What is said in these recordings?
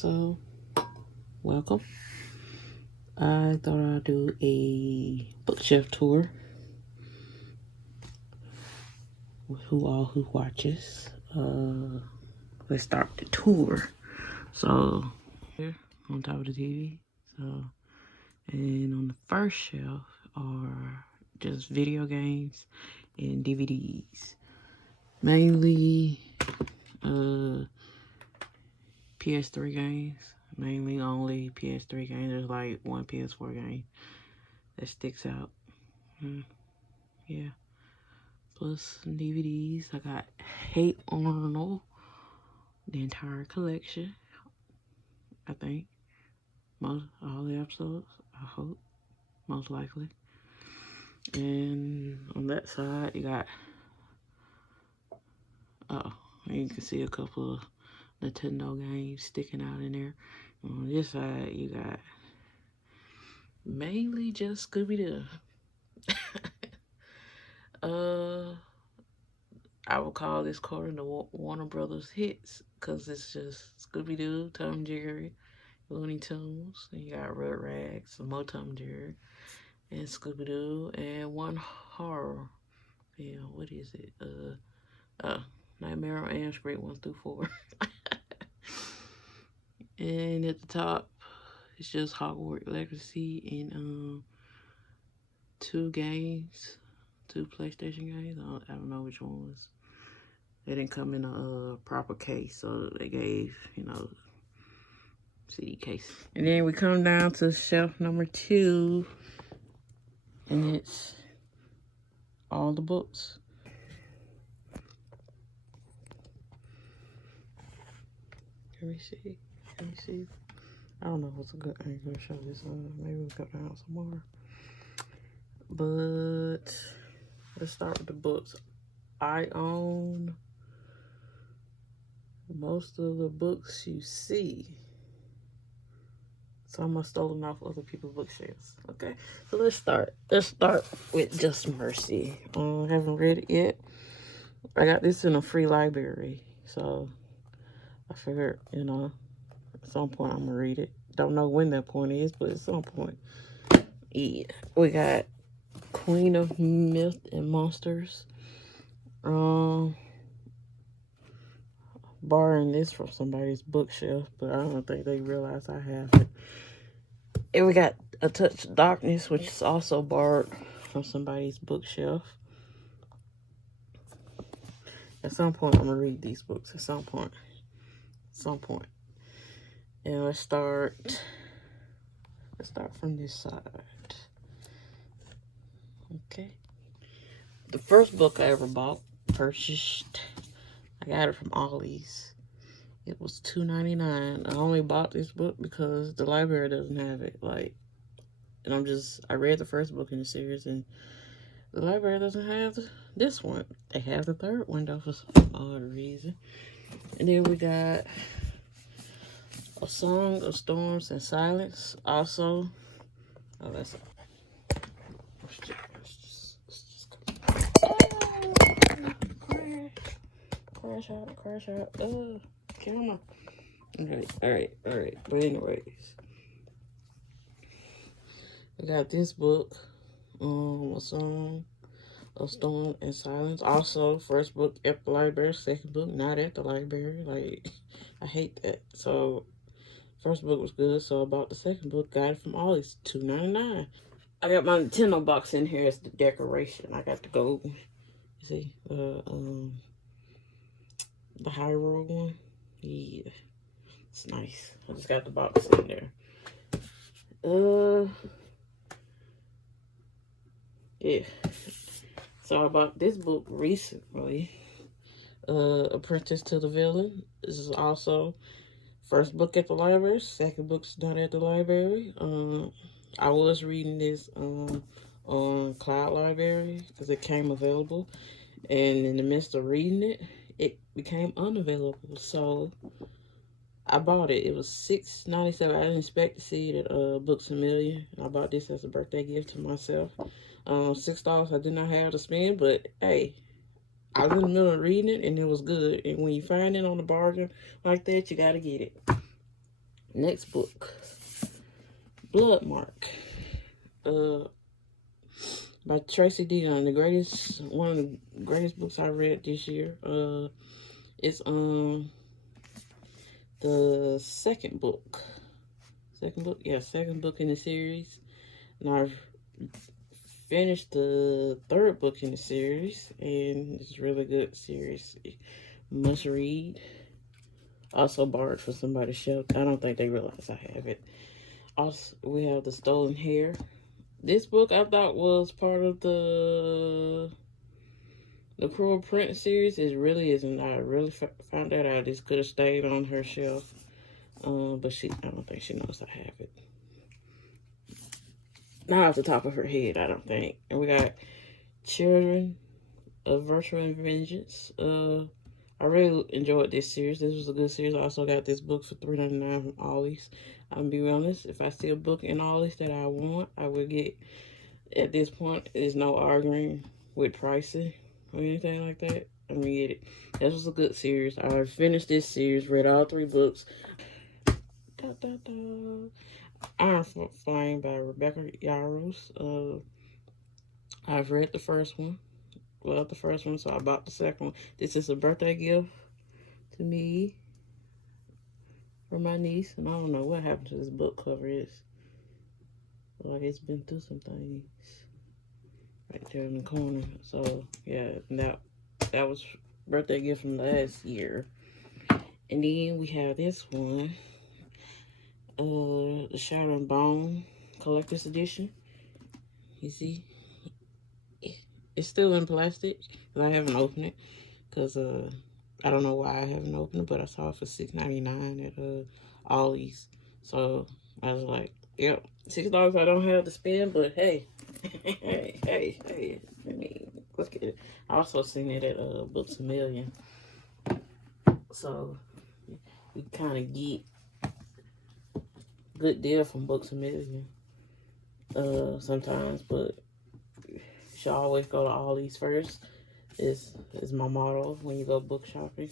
So, welcome. I thought I'd do a bookshelf tour. Who watches. Let's start the tour. So, here on top of the TV. So, and on the first shelf are just video games and DVDs. Mainly PS3 games. Mainly only PS3 games. There's like one PS4 game that sticks out. Yeah. Plus some DVDs. I got Hey Arnold, the entire collection. I think all the episodes. I hope, most likely. And on that side, you got you can see a couple of Nintendo games sticking out in there. On this side, you got mainly just Scooby-Doo. I would call this corner the Warner Brothers hits because it's just Scooby-Doo, Tom Jerry, Looney Tunes, and you got Rugrats, some more Tom Jerry, and Scooby-Doo, and one horror film. What is it? Nightmare on Elm Street 1 through 4. And at the top, it's just Hogwarts Legacy and two PlayStation games. I don't know which one was. They didn't come in a proper case, so they gave, CD case. And then we come down to shelf number 2, and it's all the books. Let me see. I don't know what's a good angle to show this on. Maybe we'll go down some more. But let's start with the books. I own most of the books you see. Some are stolen off other people's bookshelves. Okay, so let's start. Let's start with Just Mercy. I haven't read it yet. I got this in a free library, so I figured, at some point I'm gonna read it. Don't know when that point is, but at some point. Yeah, we got Queen of Myth and Monsters. Borrowing this from somebody's bookshelf, but I don't think they realize I have it. And we got A Touch of Darkness, which is also borrowed from somebody's bookshelf. At some point, I'm gonna read these books. At some point. And let's start from this side. Okay. The first book I ever purchased, I got it from Ollie's. It was $2.99. I only bought this book because the library doesn't have it. I read the first book in the series, and the library doesn't have this one. They have the third one, though, for some odd reason. And then we got A Song of Storms and Silence. Also, let's crash out. Camera. All right. But anyways, I got this book, A Song of Storm and Silence. Also, first book at the library, second book not at the library. I hate that. So, first book was good, so I bought the second book. Got it from Ollie's, $2.99. I got my Nintendo box in here as the decoration. I got the gold. You see, the Hyrule one. Yeah, it's nice. I just got the box in there. Yeah. So I bought this book recently. Apprentice to the Villain. This is also first book at the library. Second book's not at the library. I was reading this on Cloud Library because it came available, and in the midst of reading it, it became unavailable. So I bought it. It was $6.97. I didn't expect to see it at Books A Million. I bought this as a birthday gift to myself. $6 I did not have to spend, but hey, I was in the middle of reading it and it was good. And when you find it on a bargain like that, you gotta get it. Next book, Blood Mark, by Tracy Deonn. One of the greatest books I read this year. It's the second book. Second book in the series. And I've finished the third book in the series, and it's a really good series. Must read. Also borrowed for somebody's shelf. I don't think they realize I have it. Also, we have The Stolen Hair. This book I thought was part of the Cruel Prince series. It really isn't. I really found that out. This could have stayed on her shelf. But I don't think she knows I have it. Not off the top of her head, I don't think. And we got Children of Virtue and Vengeance. I really enjoyed this series. This was a good series. I also got this book for $3.99 from Ollie's. I'm be honest, if I see a book in Ollie's that I want, I will get. At this point, there's no arguing with pricing or anything like that. I'm gonna get it. This was a good series. I finished this series, read all 3 books. Iron Flame by Rebecca Yarros. I've read the first one. Well, the first one, so I bought the second one. This is a birthday gift to me from my niece, and I don't know what happened to this book cover. It's like it's been through some things. Right there in the corner. So yeah, that was birthday gift from last year. And then we have this one, the Shadow and Bone Collector's Edition. You see, it's still in plastic. I haven't opened it because I don't know why I haven't opened it, but I saw it for $6.99 at Ollie's. So I was like, yep, $6 I don't have to spend, but hey, hey. I mean, look at it. I also seen it at Books A Million. So we kind of get good deal from Books A Million sometimes, but you should always go to Ollie's first. Is my motto when you go book shopping.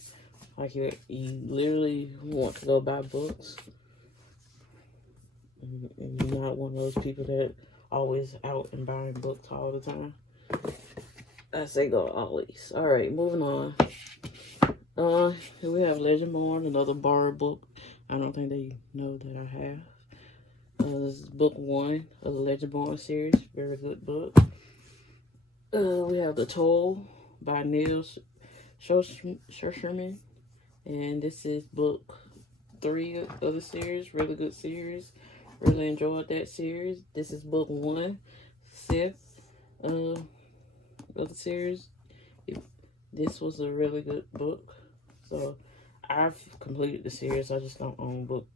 Like you literally want to go buy books, and you're not one of those people that always out and buying books all the time. I say go to Ollie's. All right, moving on. Here we have Legendborn, another borrowed book. I don't think they know that I have. This is book 1 of the Legendborn series. Very good book. We have The Toll by Neil Sherman. And this is book 3 of the series. Really good series. Really enjoyed that series. This is book 1, 6th of the series. This was a really good book. So I've completed the series. I just don't own book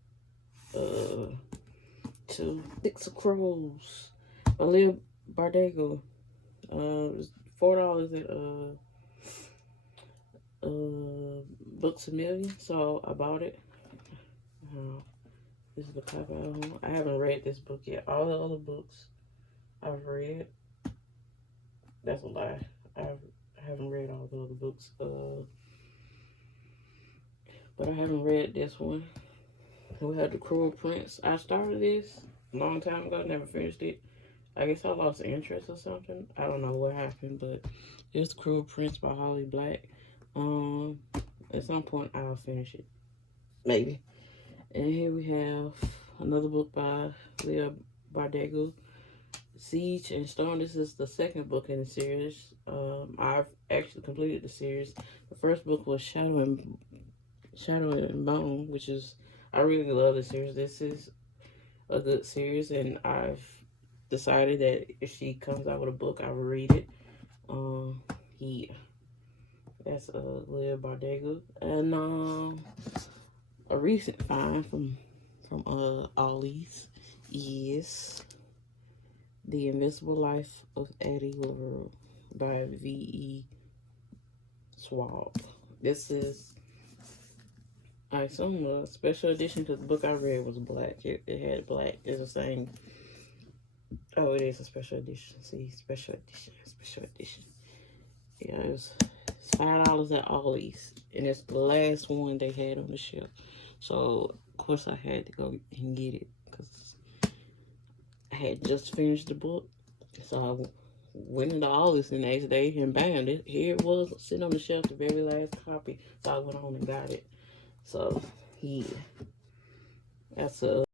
2. 6 of Crows by Leah Bardago. It was $4 at Books A Million, so I bought it. This is the copy I own. I haven't read this book yet. All the other books I've read. That's a lie. I haven't read all the other books. But I haven't read this one. We have The Cruel Prince. I started this a long time ago, never finished it. I guess I lost interest or something. I don't know what happened, but it's The Cruel Prince by Holly Black. At some point I'll finish it. Maybe. And here we have another book by Leah Bardago, Siege and Storm. This is the second book in the series. I've actually completed the series. The first book was Shadow and Bone, which is, I really love this series. This is a good series, and I've decided that if she comes out with a book, I will read it. Yeah. That's Leah Bardago. And a recent find from Ollie's is The Invisible Life of Addie LaRue by V.E. Schwab. This is, I assume, a special edition because the book I read was black. It had black. It's the same. Oh, it is a special edition. See, special edition. Yeah, it's $5 at Ollie's, and it's the last one they had on the shelf. So, of course, I had to go and get it because I had just finished the book. So, I went into all this the next day and bam, here it was sitting on the shelf, the very last copy. So, I went on and got it. So, yeah, that's a.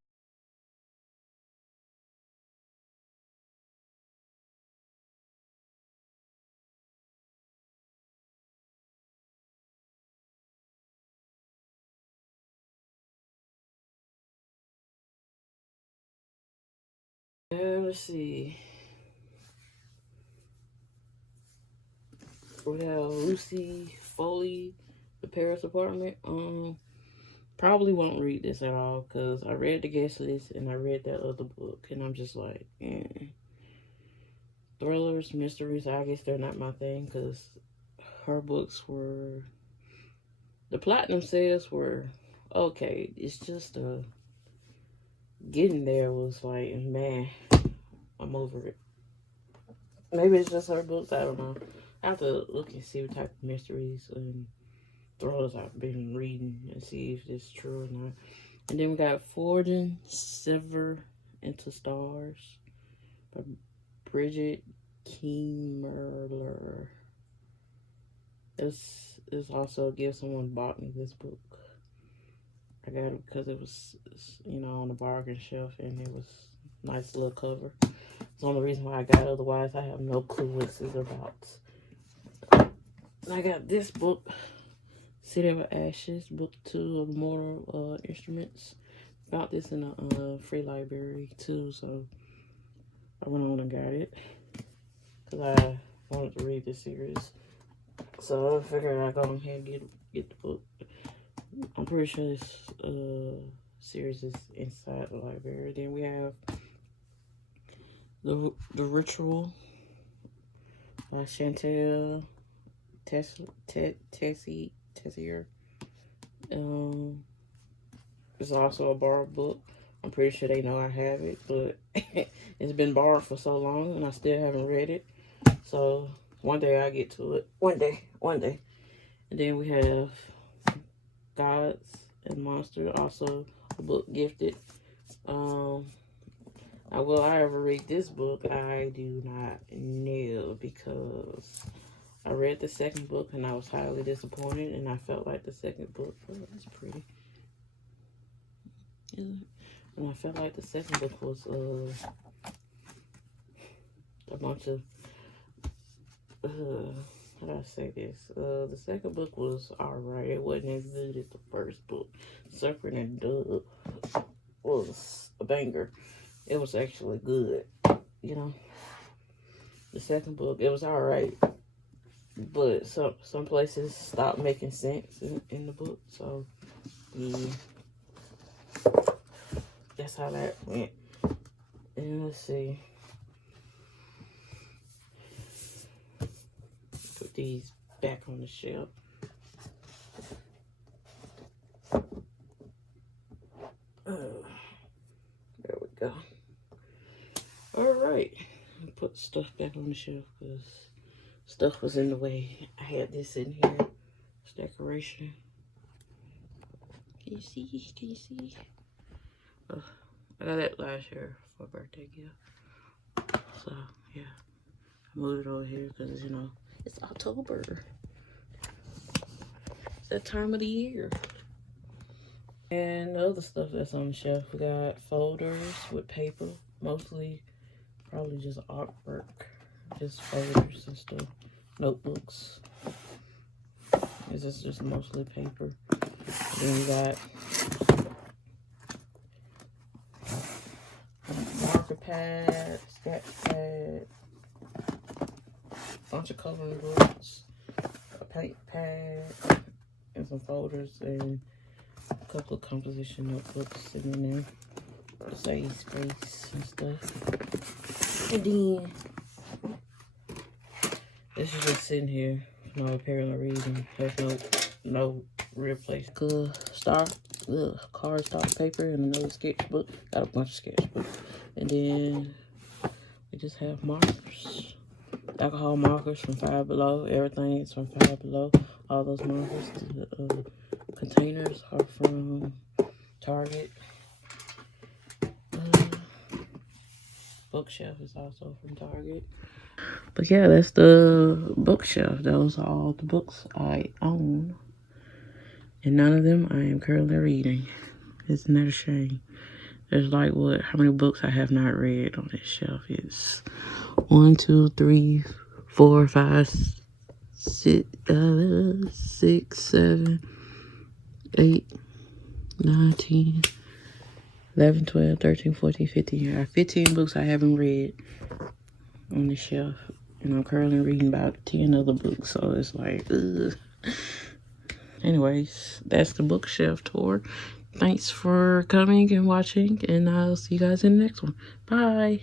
Let's see. We have Lucy Foley, The Paris Apartment. Probably won't read this at all because I read the guest list and I read that other book and I'm just like, thrillers, mysteries. I guess they're not my thing because her books were, the plot themselves were okay. It's just getting there was like, man, I'm over it. Maybe it's just her books. I don't know. I have to look and see what type of mysteries and thrillers I've been reading and see if it's true or not. And then we got Forging Silver into Stars by Bridget Kiemerler. This also give someone bought me this book. I got it because it was, on the bargain shelf and it was nice little cover. It's the only reason why I got it. Otherwise, I have no clue what this is about. And I got this book, City of Ashes, book 2 of Mortal Instruments. Found this in a free library too, so I went on and got it because I wanted to read this series. So I figured I'd go ahead and get the book. I'm pretty sure this series is inside the library. Then we have the Ritual by Chantel Tessier. It's also a borrowed book. I'm pretty sure they know I have it, but it's been borrowed for so long and I still haven't read it. So one day I'll get to it. One day. And then we have Gods and Monsters, also a book gifted. Will I ever read this book? I do not know because I read the second book and I was highly disappointed and I felt like the second book, that's pretty. And I felt like the second book was a bunch of how do I say this? The second book was alright. It wasn't as good as the first book. Serpent and Dove was a banger. It was actually good, The second book, it was alright, but some places stopped making sense in the book. So yeah, that's how that went. And let's see. Put these back on the shelf. There we go. All right. Put the stuff back on the shelf because stuff was in the way. I had this in here. It's decoration. Can you see? Oh, I got that last year for a birthday gift. So, yeah. I moved it over here because, it's October. It's that time of the year. And the other stuff that's on the shelf, we got folders with paper. Mostly, probably just artwork. Just folders and stuff. Notebooks. This is just mostly paper. Then we got marker pad, sketch pad, bunch of coloring books, a paint pad, and some folders, and a couple of composition notebooks sitting in there to save space and stuff. And then this is just sitting here, no apparently reading. There's no real place. Cardstock paper and another sketchbook. Got a bunch of sketchbooks. And then we just have markers. Alcohol markers from Five Below. Everything is from Five Below. All those markers. The containers are from Target. Bookshelf is also from Target. But yeah, that's the bookshelf. Those are all the books I own. And none of them I am currently reading. Isn't that a shame? There's like what? How many books I have not read on this shelf? It's 1, 2, 3, 4, 5, 6, 7, 8, 9, 10, 11, 12, 13, 14, 15. I have 15 books I haven't read on the shelf. And I'm currently reading about 10 other books. So it's like, ugh. Anyways, that's the bookshelf tour. Thanks for coming and watching. And I'll see you guys in the next one. Bye.